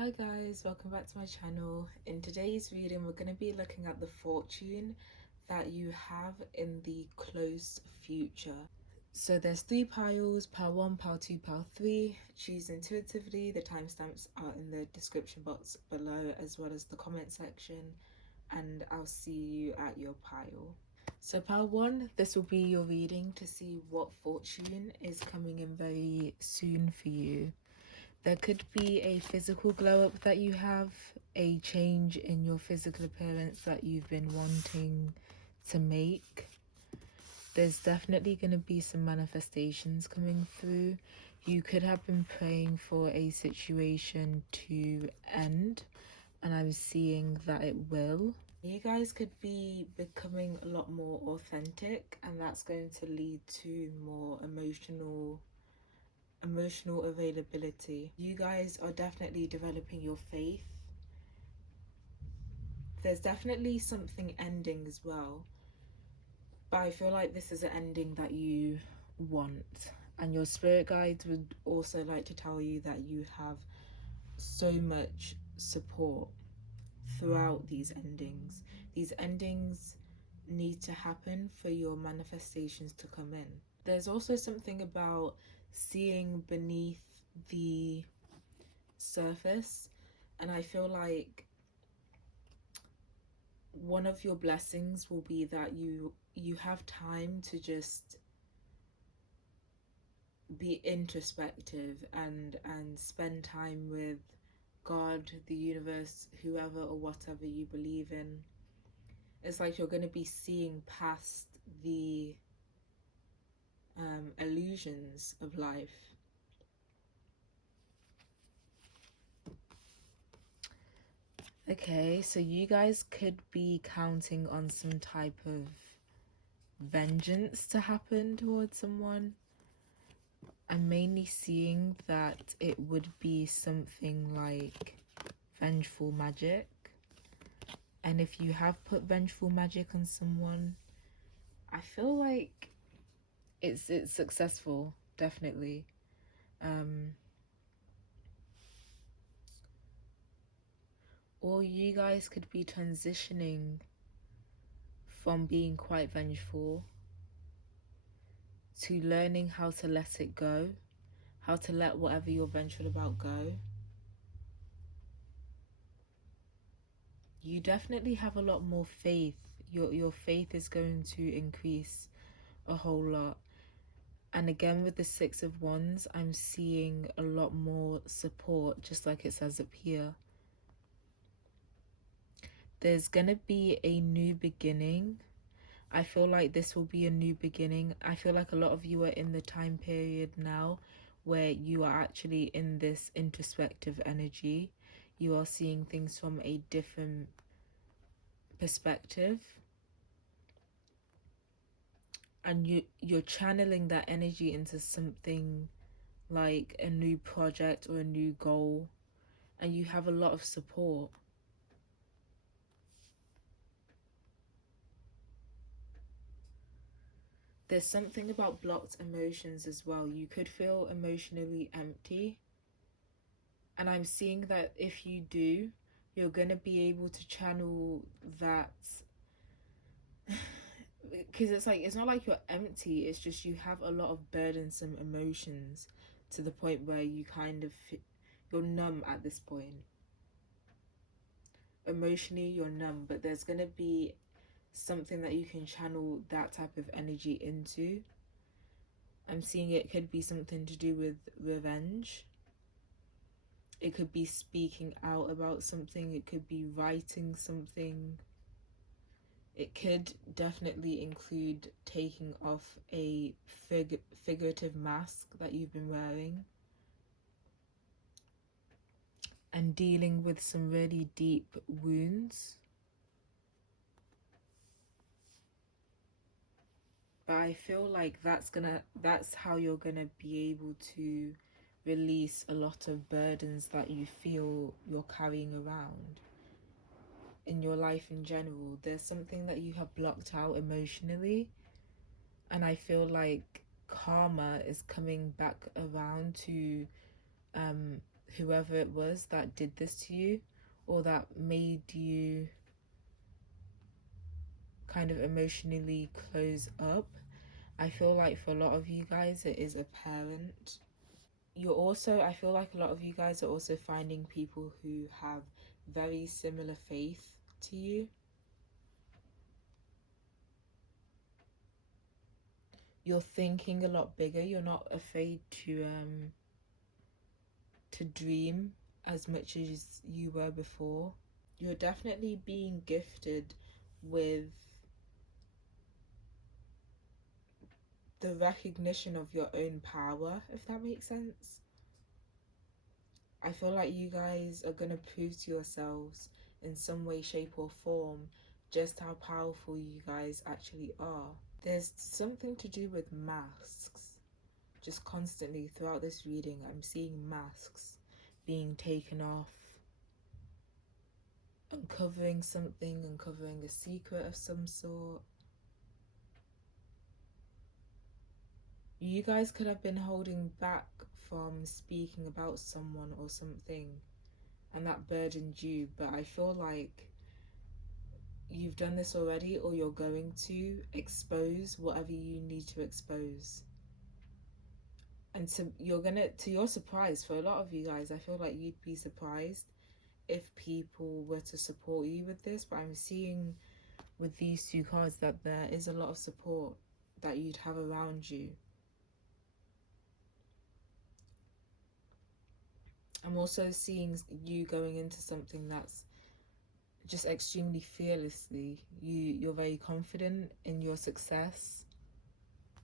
Hi guys, welcome back to my channel. In today's reading, we're going to be looking at the fortune that you have in the close future. So there's 3 piles, pile 1, pile 2, pile 3. Choose intuitively. The timestamps are in the description box below as well as the comment section, and I'll see you at your pile. So pile 1, this will be your reading to see what fortune is coming in very soon for you. There could be a physical glow up that you have, a change in your physical appearance that you've been wanting to make. There's definitely going to be some manifestations coming through. You could have been praying for a situation to end, and I'm seeing that it will. You guys could be becoming a lot more authentic, and that's going to lead to more emotional availability. You guys are definitely developing your faith. There's definitely something ending as well, but I feel like this is an ending that you want, and your spirit guides would also like to tell you that you have so much support throughout these endings. These endings need to happen for your manifestations to come in. There's also something about seeing beneath the surface, and I feel like one of your blessings will be that you have time to just be introspective and spend time with God, the universe, whoever or whatever you believe in. It's like you're going to be seeing past the illusions of life. Okay, so you guys could be counting on some type of vengeance to happen towards someone. I'm mainly seeing that it would be something like vengeful magic. And if you have put vengeful magic on someone, I feel like it's successful, definitely. Or you guys could be transitioning from being quite vengeful to learning how to let it go, how to let whatever you're vengeful about go. You definitely have a lot more faith. Your faith is going to increase a whole lot. And again, with the 6 of Wands, I'm seeing a lot more support, just like it says up here. There's gonna be a new beginning. I feel like this will be a new beginning. I feel like a lot of you are in the time period now where you are actually in this introspective energy. You are seeing things from a different perspective, and you're channeling that energy into something like a new project or a new goal, and you have a lot of support. There's something about blocked emotions as well. You could feel emotionally empty, and I'm seeing that if you do, you're going to be able to channel that. Because it's like, it's not like you're empty, it's just you have a lot of burdensome emotions to the point where you kind of you're numb at this point. Emotionally you're numb, but there's going to be something that you can channel that type of energy into. I'm seeing it could be something to do with revenge. It could be speaking out about something. It could be writing something. It could definitely include taking off a figurative mask that you've been wearing and dealing with some really deep wounds. But I feel like that's how you're gonna be able to release a lot of burdens that you feel you're carrying around in your life in general. There's something that you have blocked out emotionally, and I feel like karma is coming back around to whoever it was that did this to you or that made you kind of emotionally close up. I feel like for a lot of you guys, it is a parent. You're also, I feel like a lot of you guys are also finding people who have very similar faith to you. You're thinking a lot bigger. You're not afraid to dream as much as you were before. You're definitely being gifted with the recognition of your own power, if that makes sense. I feel like you guys are going to prove to yourselves in some way, shape, or form just how powerful you guys actually are. There's something to do with masks. Just constantly throughout this reading, I'm seeing masks being taken off, uncovering something, uncovering a secret of some sort. You guys could have been holding back from speaking about someone or something, and that burdened you, but I feel like you've done this already, or you're going to expose whatever you need to expose. And to your surprise, for a lot of you guys, I feel like you'd be surprised if people were to support you with this, but I'm seeing with these two cards that there is a lot of support that you'd have around you. I'm also seeing you going into something that's just extremely fearlessly. You're very confident in your success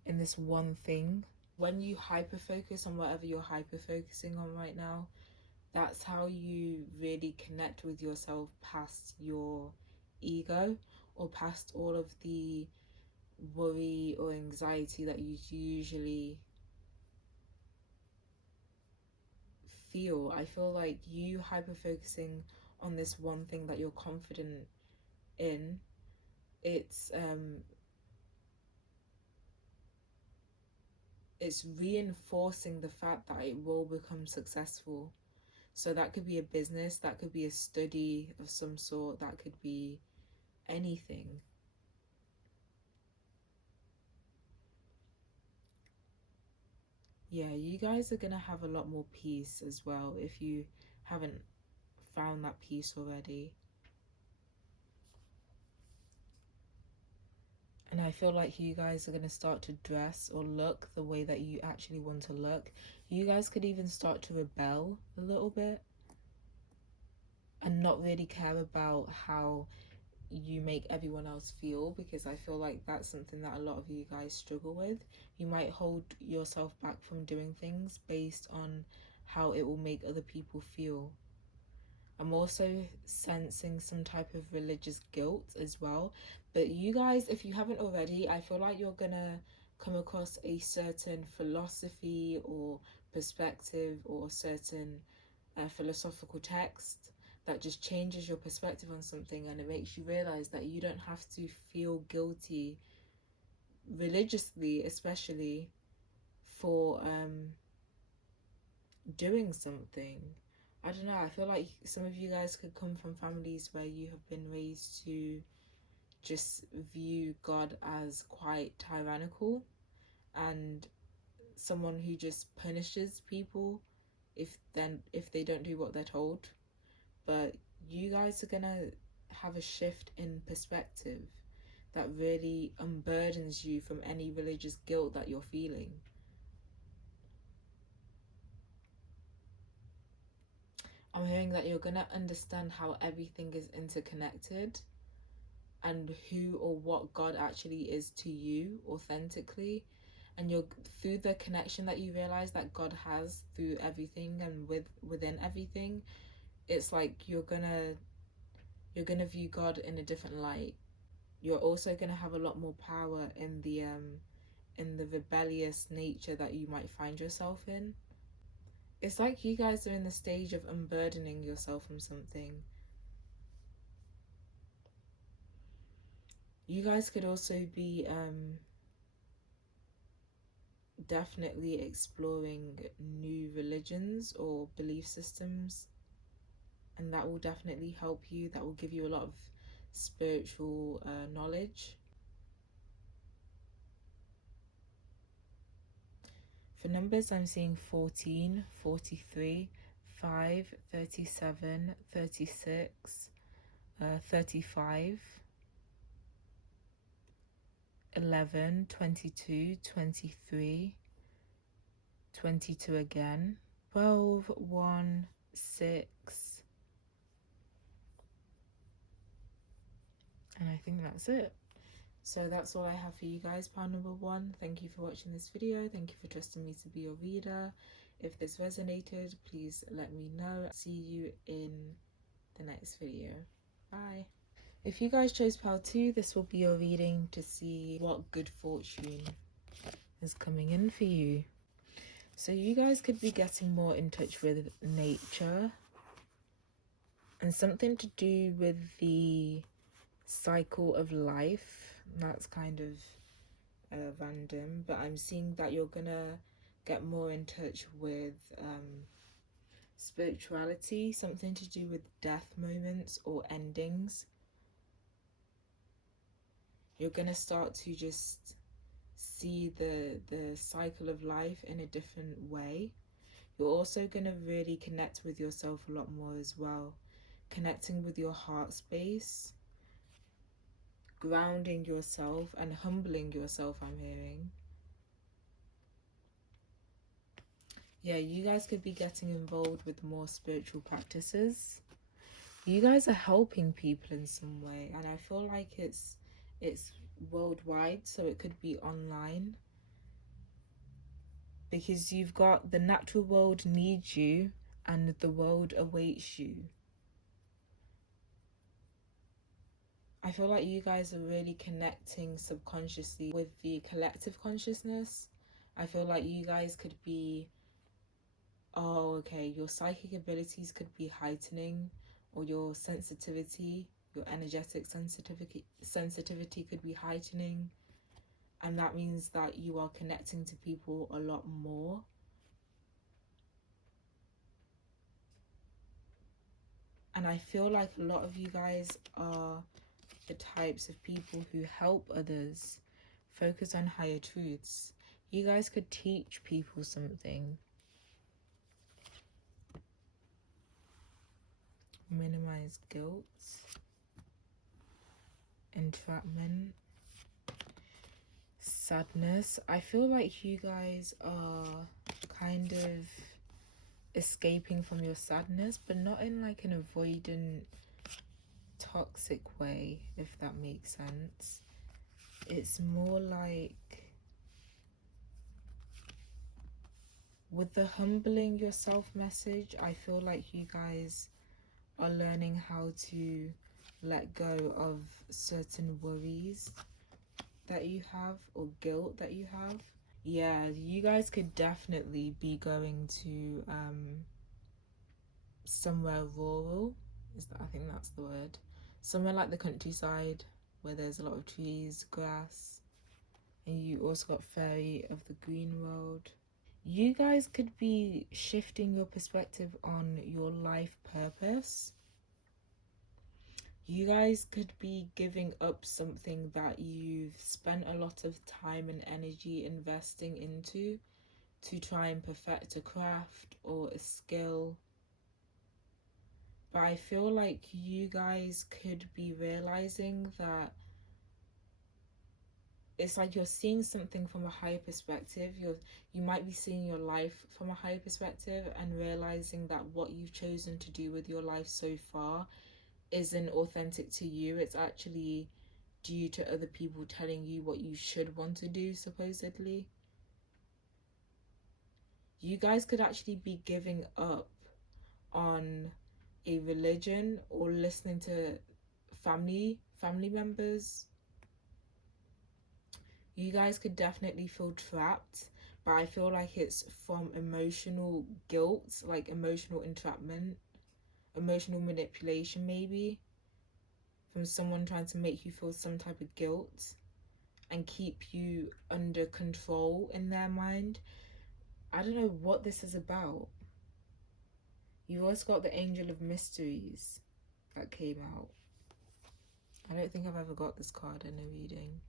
in this one thing. When you hyper focus on whatever you're hyper focusing on right now, that's how you really connect with yourself past your ego or past all of the worry or anxiety that you usually feel. I feel like you hyper focusing on this one thing that you're confident in, it's reinforcing the fact that it will become successful. So that could be a business, that could be a study of some sort, that could be anything. Yeah, you guys are gonna have a lot more peace as well if you haven't found that peace already. And I feel like you guys are going to start to dress or look the way that you actually want to look. You guys could even start to rebel a little bit and not really care about how you make everyone else feel, because I feel like that's something that a lot of you guys struggle with. You might hold yourself back from doing things based on how it will make other people feel. I'm also sensing some type of religious guilt as well. But you guys, if you haven't already, I feel like you're gonna come across a certain philosophy or perspective or certain philosophical text that just changes your perspective on something, and it makes you realize that you don't have to feel guilty religiously, especially for doing something. I don't know, I feel like some of you guys could come from families where you have been raised to just view God as quite tyrannical and someone who just punishes people if they don't do what they're told. But you guys are gonna have a shift in perspective that really unburdens you from any religious guilt that you're feeling. I'm hearing that you're gonna understand how everything is interconnected and who or what God actually is to you authentically. And you're through the connection that you realize that God has through everything and within everything, it's like you're gonna view God in a different light. You're also gonna have a lot more power in the rebellious nature that you might find yourself in. It's like you guys are in the stage of unburdening yourself from something. You guys could also be definitely exploring new religions or belief systems, and that will definitely help you. That will give you a lot of spiritual knowledge. For numbers, I'm seeing 14, 43, 5, 37, 36, 35, 11, 22, 23, 22 again, 12, 1, 6, and I think that's it. So that's all I have for you guys, pile number 1. Thank you for watching this video. Thank you for trusting me to be your reader. If this resonated, please let me know. See you in the next video. Bye. If you guys chose pile 2, this will be your reading to see what good fortune is coming in for you. So you guys could be getting more in touch with nature and something to do with the cycle of life. That's kind of random, but I'm seeing that you're gonna get more in touch with spirituality, something to do with death moments or endings. You're gonna start to just see the cycle of life in a different way. You're also gonna really connect with yourself a lot more as well, connecting with your heart space, grounding yourself and humbling yourself, I'm hearing. Yeah, you guys could be getting involved with more spiritual practices. You guys are helping people in some way, and I feel like it's worldwide, so it could be online, because you've got the natural world needs you and the world awaits you. I feel like you guys are really connecting subconsciously with the collective consciousness. I feel like you guys could be, oh, okay, your psychic abilities could be heightening, or your sensitivity, your energetic sensitivity could be heightening. And that means that you are connecting to people a lot more. And I feel like a lot of you guys are the types of people who help others focus on higher truths. You guys could teach people something. Minimize guilt, entrapment, sadness. I feel like you guys are kind of escaping from your sadness, but not in like an avoidant, toxic way, if that makes sense. It's more like with the humbling yourself message, I feel like you guys are learning how to let go of certain worries that you have or guilt that you have. Yeah, you guys could definitely be going to somewhere rural. I think that's the word. Somewhere like the countryside where there's a lot of trees, grass, and you also got fairy of the green world. You guys could be shifting your perspective on your life purpose. You guys could be giving up something that you've spent a lot of time and energy investing into to try and perfect a craft or a skill. But I feel like you guys could be realizing that it's like you're seeing something from a higher perspective. You might be seeing your life from a higher perspective and realizing that what you've chosen to do with your life so far isn't authentic to you. It's actually due to other people telling you what you should want to do, supposedly. You guys could actually be giving up on a religion or listening to family members. You guys could definitely feel trapped, but I feel like it's from emotional guilt, like emotional entrapment, emotional manipulation, maybe from someone trying to make you feel some type of guilt. and keep you under control in their mind. I don't know what this is about. You've also got the Angel of Mysteries that came out. I don't think I've ever got this card in a reading.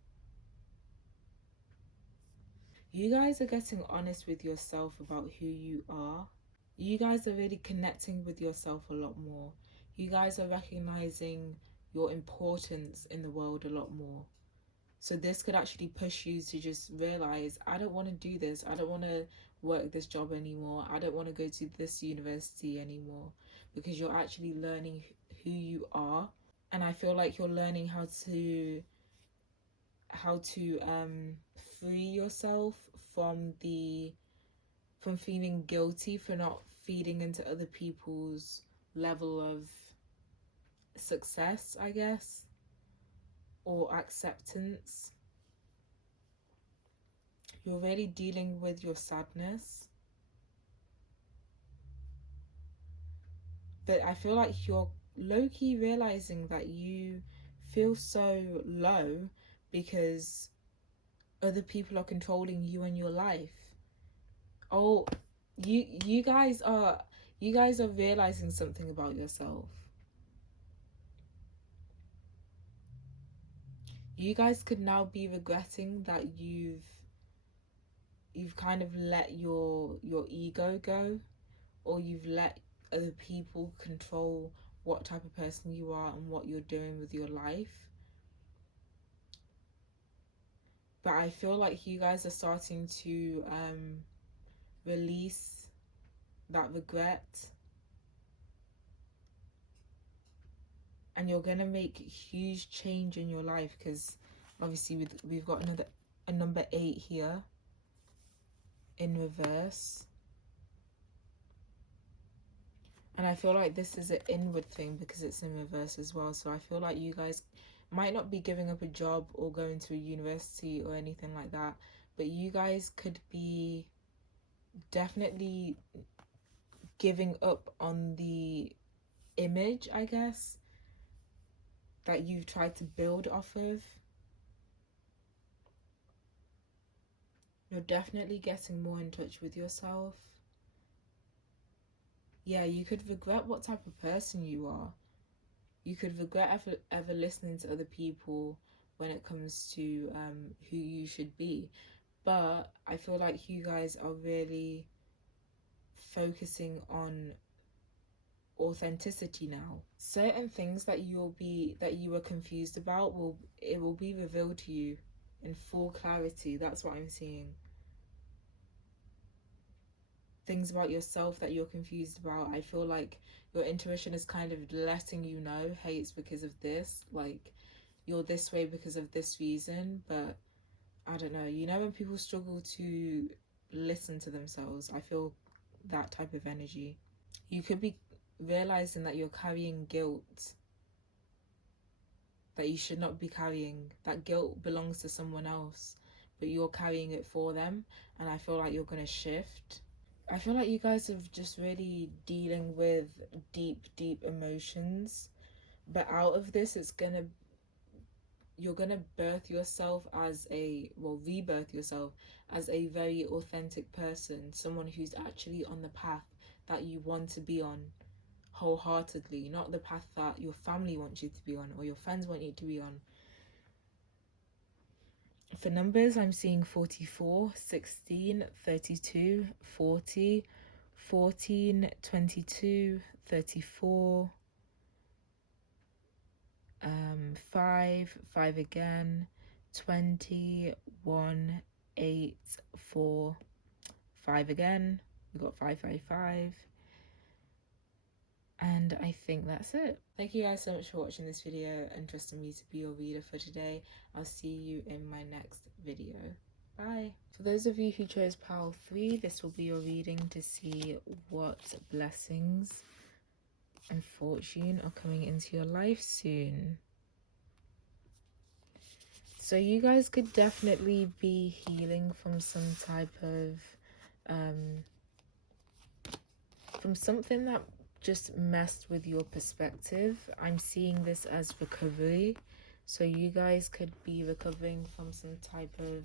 You guys are getting honest with yourself about who you are. You guys are really connecting with yourself a lot more. You guys are recognizing your importance in the world a lot more. So this could actually push you to just realize, I don't want to do this. I don't want to work this job anymore. I don't want to go to this university anymore, because you're actually learning who you are. And I feel like you're learning how to free yourself from feeling guilty for not feeding into other people's level of success, I guess, or acceptance. You're really dealing with your sadness. But I feel like you're low-key realizing that you feel so low because other people are controlling you and your life. Oh, you guys are realizing something about yourself. You guys could now be regretting that you've kind of let your ego go, or you've let other people control what type of person you are and what you're doing with your life. But I feel like you guys are starting to release that regret, and you're gonna make huge change in your life, because obviously we've got a number 8 here in reverse. And I feel like this is an inward thing because it's in reverse as well. So I feel like you guys might not be giving up a job or going to a university or anything like that, but you guys could be definitely giving up on the image, I guess, that you've tried to build off of. You're definitely getting more in touch with yourself. Yeah, you could regret what type of person you are. You could regret ever listening to other people when it comes to who you should be. But I feel like you guys are really focusing on authenticity now. Certain things that you were confused about will be revealed to you in full clarity. That's what I'm seeing. Things about yourself that you're confused about, I feel like your intuition is kind of letting you know, hey, it's because of this, like you're this way because of this reason. But I don't know, when people struggle to listen to themselves, I feel that type of energy. You could be realizing that you're carrying guilt that you should not be carrying. That guilt belongs to someone else, but you're carrying it for them. And I feel like you're going to shift. I feel like you guys are just really dealing with deep emotions. But out of this, you're gonna rebirth yourself as a very authentic person, someone who's actually on the path that you want to be on wholeheartedly, not the path that your family wants you to be on or your friends want you to be on. For numbers, I'm seeing 44, 16, 32, 40, 14, 22, 34, 5 again, 20, 1, 8, 4, 5 again. We got 5, 5, 5. And I think that's it. Thank you guys so much for watching this video and trusting me to be your reader for today. I'll see you in my next video. Bye. For those of you who chose pile 3, this will be your reading to see what blessings and fortune are coming into your life soon. So you guys could definitely be healing from some type of from something that just messed with your perspective. I'm seeing this as recovery. So you guys could be recovering from some type of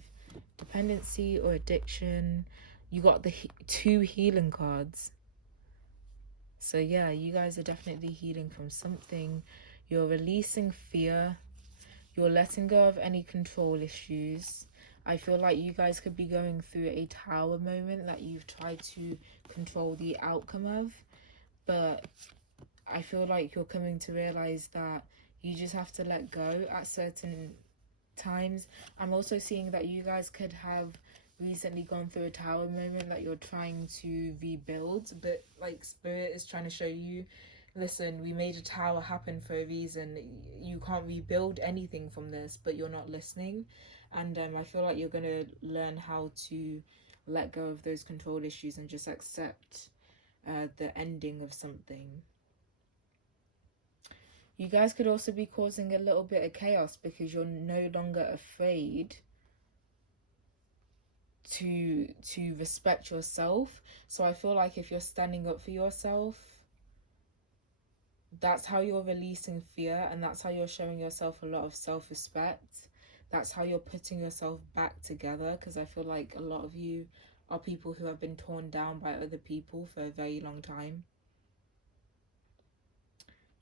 dependency or addiction. You got the two healing cards. So yeah, you guys are definitely healing from something. You're releasing fear. You're letting go of any control issues. I feel like you guys could be going through a tower moment that you've tried to control the outcome of, but I feel like you're coming to realize that you just have to let go at certain times. I'm also seeing that you guys could have recently gone through a tower moment that you're trying to rebuild, but like spirit is trying to show you, listen, we made a tower happen for a reason. You can't rebuild anything from this, but you're not listening. And I feel like you're going to learn how to let go of those control issues and just accept the ending of something. You guys could also be causing a little bit of chaos because you're no longer afraid to respect yourself. So I feel like if you're standing up for yourself, that's how you're releasing fear, and that's how you're showing yourself a lot of self-respect. That's how you're putting yourself back together, because I feel like a lot of you are people who have been torn down by other people for a very long time.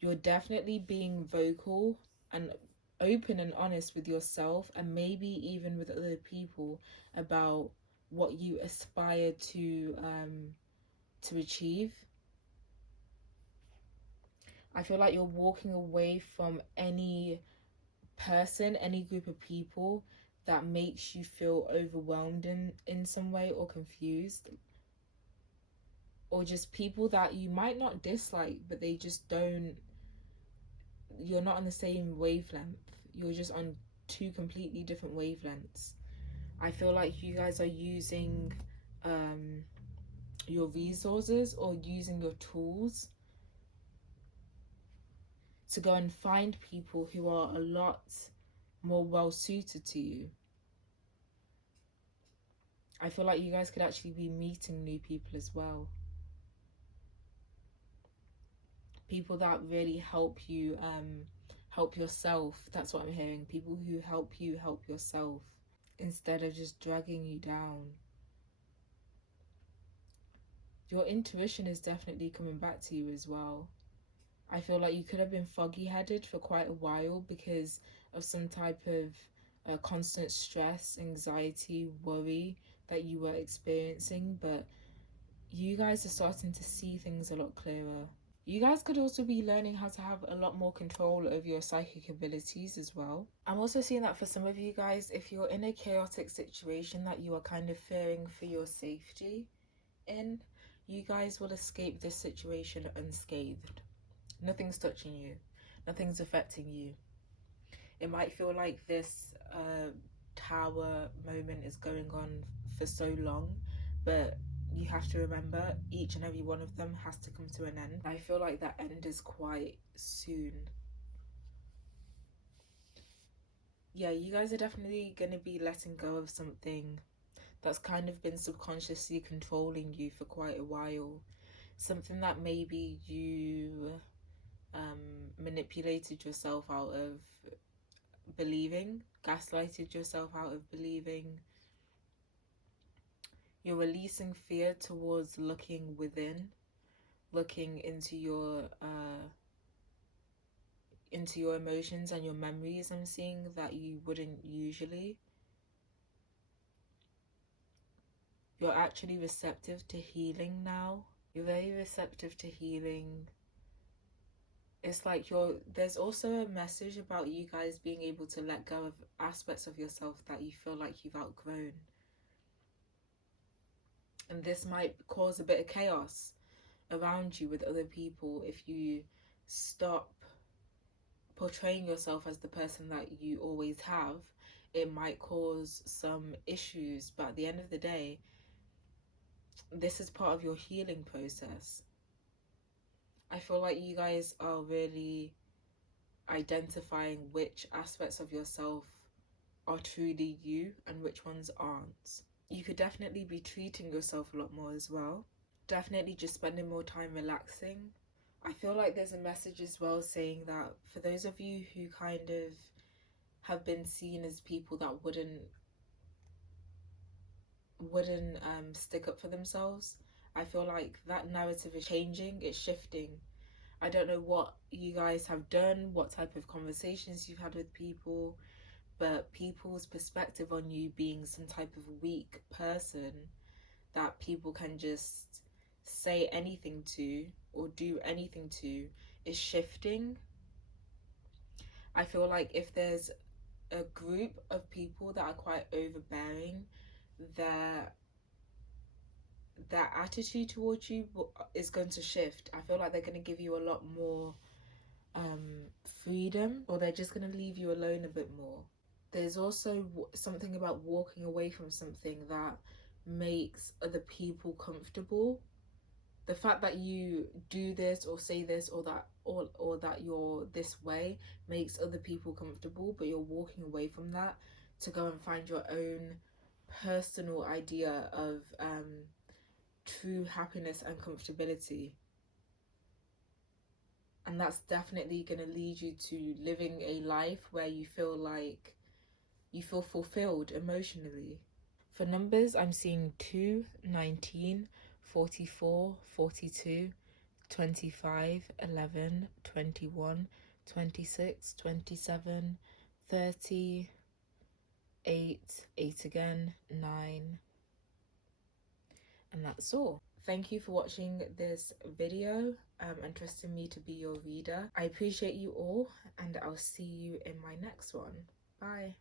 You're definitely being vocal and open and honest with yourself, and maybe even with other people, about what you aspire to achieve. I feel like you're walking away from any person, any group of people that makes you feel overwhelmed in some way, or confused, or just people that you might not dislike, but they just don't, you're not on the same wavelength. You're just on two completely different wavelengths. I feel like you guys are using your resources or using your tools to go and find people who are a lot more well suited to you. I feel like you guys could actually be meeting new people as well. People that really help you help yourself. That's what I'm hearing. People who help you help yourself instead of just dragging you down. Your intuition is definitely coming back to you as well. I feel like you could have been foggy headed for quite a while because of some type of constant stress, anxiety, worry that you were experiencing, but you guys are starting to see things a lot clearer. You guys could also be learning how to have a lot more control over your psychic abilities as well. I'm also seeing that for some of you guys, if you're in a chaotic situation that you are kind of fearing for your safety in, you guys will escape this situation unscathed. Nothing's touching you. Nothing's affecting you. It might feel like this tower moment is going on for so long, but you have to remember each and every one of them has to come to an end. I feel like that end is quite soon. Yeah, you guys are definitely going to be letting go of something that's kind of been subconsciously controlling you for quite a while. Something that maybe you manipulated yourself out of believing, gaslighted yourself out of believing. You're releasing fear towards looking within, looking into your emotions and your memories. I'm seeing that you wouldn't usually. You're actually receptive to healing now. You're very receptive to healing. It's like there's also a message about you guys being able to let go of aspects of yourself that you feel like you've outgrown. And this might cause a bit of chaos around you with other people if you stop portraying yourself as the person that you always have. It might cause some issues, but at the end of the day, this is part of your healing process. I feel like you guys are really identifying which aspects of yourself are truly you and which ones aren't. You could definitely be treating yourself a lot more as well. Definitely just spending more time relaxing. I feel like there's a message as well saying that for those of you who kind of have been seen as people that wouldn't stick up for themselves. I feel like that narrative is changing, it's shifting. I don't know what you guys have done, what type of conversations you've had with people, but people's perspective on you being some type of weak person that people can just say anything to or do anything to is shifting. I feel like if there's a group of people that are quite overbearing, their their attitude towards you is going to shift. I feel like they're going to give you a lot more freedom, or they're just going to leave you alone a bit more. There's also something about walking away from something that makes other people comfortable. The fact that you do this or say this or that you're this way makes other people comfortable, but you're walking away from that to go and find your own personal idea of true happiness and comfortability. And that's definitely going to lead you to living a life where you feel like you feel fulfilled emotionally. For numbers, I'm seeing 2, 19, 44, 42, 25, 11, 21, 26, 27, 30, 8, 8 again, 9, and that's all. Thank you for watching this video and trusting me to be your reader. I appreciate you all, and I'll see you in my next one. Bye.